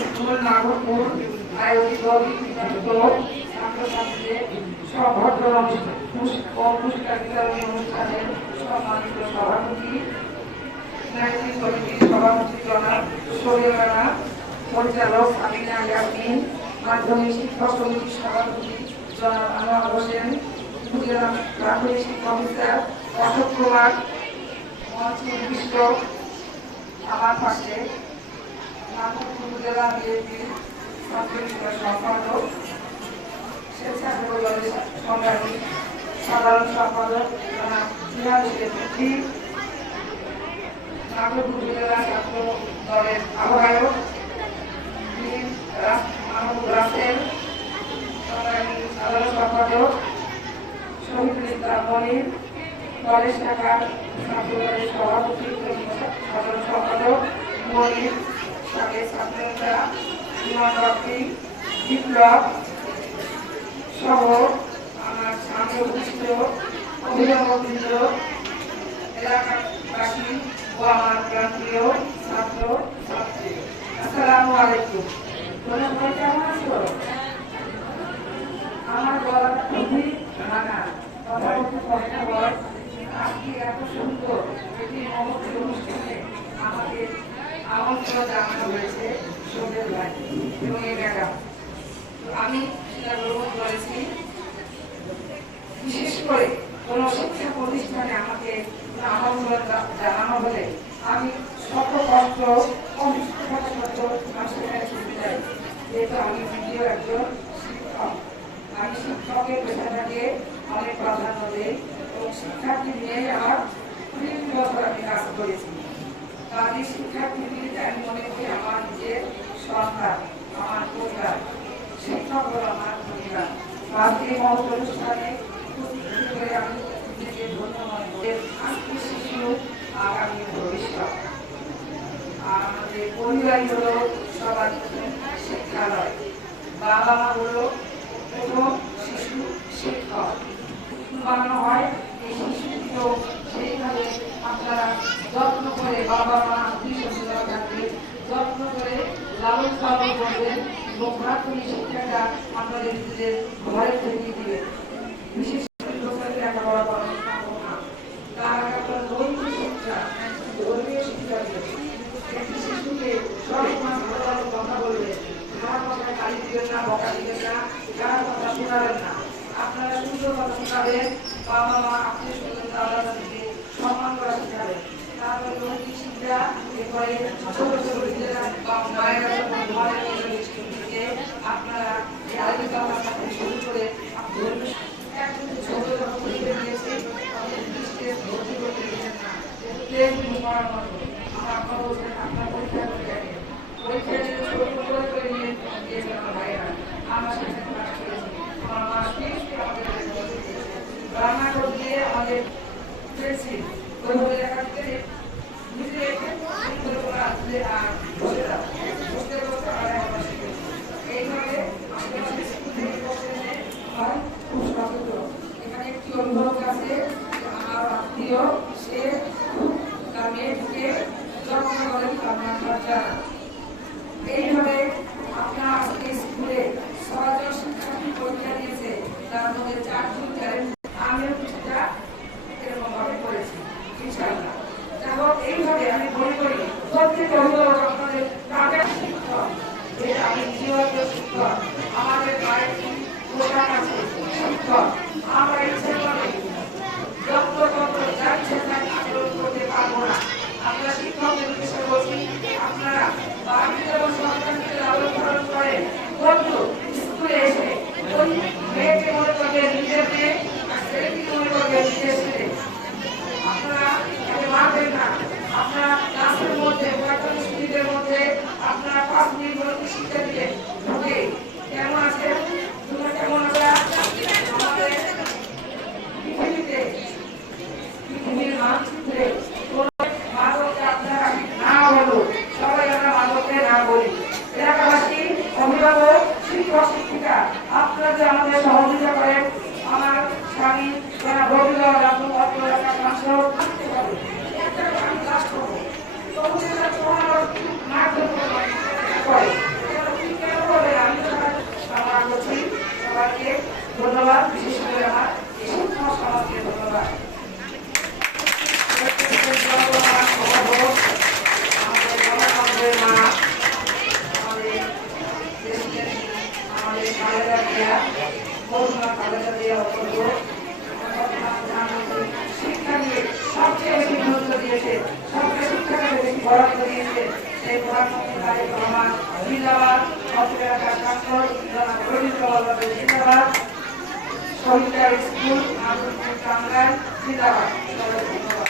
School Nagarpur আয়োজিত ছাত্রছাত্রীদের সভদ্র পুরস্কার বিতরণী অনুষ্ঠানের সম্মানিত সভাপতি সমিতির সভাপতি জনাব শরীর রানা, পরিচালক আমিনা ইয়াসমিন, মাধ্যমিক শিক্ষক সমিতির সভাপতি জনাব আনোয়ার হোসেন, প্রাথমিক শিক্ষক অফিসার অশোক কুমার, মঞ্চ আমার পাশে নাগরপুর উপজেলা বিএনপির সম্পাদক, স্বেচ্ছাসেবক দলের সংগ্রামী সাধারণ সম্পাদক জনাব জিহাদ শেখী, নাগরপুর উপজেলা ছাত্র দলের আহ্বায়ক মাহমুদ রাসেল, সংগ্রামী সাধারণ সম্পাদক শহীদুল ইসলাম মনির, দলের শাখার ছাত্র দলের সভাপতি সাধারণ সম্পাদক মনির, সাবেক ছাত্রনেতা ইমান বাপ্পি, বিপ্লব সহ আমার সামনে উপস্থিত অভিভাবকবৃন্দ, এলাকাবাসী ও আমার প্রান্তীয় ছাত্র ছাত্রী, আসসালামু আলাইকুম। তোমরা কেমন আছো? আমার গলাটা খুবই ভাঙা, কথা বলতে কষ্ট হয়। আজকে এত সুন্দর একটি মহৎ অনুষ্ঠানে আমাকে আমন্ত্রণ জানানো হয়েছে সোহেল ভাই এবং এই ম্যাডাম। আমি সেটা গ্রহণ করেছি। বিশেষ করে কোনো শিক্ষা প্রতিষ্ঠানে আমাকে আমন্ত্রণ জানানো হলে আমি শত কষ্ট সেখানে ছুটে যাই, যেহেতু আমি দ্বিতীয় একজন শিক্ষক। আমি শিক্ষকের পেশাটাকে অনেক প্রাধান্য দিই এবং শিক্ষার্থী নিয়ে আমার ৩ বছর আমি কাজ করেছি। তাদের শিক্ষার্থীদের আমি মনে করি আমার নিজের সন্তান, আমার পরিবার, শিক্ষক হল আমার পরিবার। আজকে এই মহৎ অনুষ্ঠানে উপস্থিত করে আমি নিজেকে ধন্যবাদ করি। আজকে শিশু আগামী ভবিষ্যৎ। আমাদের পরিবারই হলো সবার শিক্ষালয়, বাবা মা হলো প্রথম শিশু শিক্ষক। বানানো হয় এই শিশুটিও সেইভাবে আপনারা যত্ন করে বাবা মা আত্মীয়-স্বজনরা থাকবে, যত্ন করে লালন পালন করবেন এবং প্রাথমিক শিক্ষাটা আপনাদের নিজেদের ঘরে থেকে দিবেন। বিশেষ করে লেখাপড়া করানো সম্ভব না, তার আগে আপনার ধর্মীয় শিক্ষা দেবেন। একটি শিশুকে সবসময় ভালো ভালো কথা বলবেন, কার কথা গালি দিবেন না, বকা দিবেন না, কার কথা শোনাবেন না। আপনারা সুন্দর কথা শোনাবেন, বাবা মা আত্মীয়-স্বজন দাদা-দাদিকে সম্মান করা শেখাবেন। তারপরে নৈতিক শিক্ষা, এরপরে ছোট ছোট নিজেরা মায়েরা যখন ঘরে থেকে আপনারা এই আলোচনা থেকে শুরু করে ছোট যখন পরীক্ষা দিয়েছে তাদের দৃষ্টিতে ভর্তি করতে দিচ্ছেন না, পড়ার মতো আপনারা বলছেন আপনার পরীক্ষা করে দেখেন, পরীক্ষা দিয়ে ছোট করে নিয়ে দিয়েছেন আমার ভাইয়েরা। আমরা সেখানে ক্লাস করেছি, আমার মাসকে আমাদের রান্না করে দিয়ে আমাদের পেয়েছি ওইভাবে লেখা দিতে নিজে রেখে আসলে আর বসে যাও, বসতে বসতে আর আমরা শিখেছি। এইভাবে আমাদের স্কুল থেকে বসে আমার খুব সচেতন। এখানে একটি অভিভাবক আছে, আমার আত্মীয়, সে খুব তার মেয়েকে যত্ন করেন, আপনার খরচা। এইভাবে আপনার আজকে স্কুলে ৬ জন শিক্ষার্থী পরীক্ষা দিয়েছে, তার মধ্যে ৪ জন ট্যালেন্ট। আমিও কিছুটা এরকম ভাবে করেছি ইনশাআল্লাহ। এবং এইভাবে আমি মনে করি প্রত্যেক অভিভাবক আপনাদের তাদের শিক্ষক, যেটা আমি জীবন্ত শিক্ষক, আমাদের গায়ে পোশাক আছে শিক্ষক। আমরা ইচ্ছে করে যত যাচ্ছে তাই আন্দোলন করতে পারবো না। আপনারা শিক্ষকদের উদ্দেশ্যে বলছি, আপনারা বাড়িতে যেমন সন্তানকে লালন পালন করেন, বন্ধু স্কুলে এসে ওই মেয়েকে মনে করবেন নিজের মেয়ে, আর ছেলেকে মনে করবেন নিজের ছেলে। আপনারা মারবেন না। আপনারা ক্লাসের মধ্যে স্কুলের মধ্যে আপনারা 5 মিনিট মধ্যে শিক্ষা দিবেন। ঢুকে কেমন আছে, তোমরা কেমন আছে? আমাদের পৃথিবীতে, পৃথিবীর মানচিত্রে মাদককে আপনারা না বলো, সবাই আমরা মাদককে না বলি। এলাকাবাসী, অভিভাবক, শিক্ষক শিক্ষিকা, আপনারা যে আমাদের সহযোগিতা করেন, আমার স্বামী যারা রবিবার আপনার এলাকার মানুষরাও থাকতে পারে। আমি ক্লাস করবো বর্তমান খালেদা জিয়া অবৈধ প্রধানমন্ত্রী শিক্ষা নিয়ে সবচেয়ে বেশি গুরুত্ব দিয়েছে, সবচেয়ে শিক্ষাকে বেশি বরাদ্দ দিয়েছে সেই প্রধানমন্ত্রী তারেক রহমান জিন্দাবাদ, মন্ত্রী আকাশ কাকর জনাব রবীন্দ্র জিন্দাবাদ, শহীদ স্কুল আব্দুল কামরান জিন্দাবাদ। ধন্যবাদ।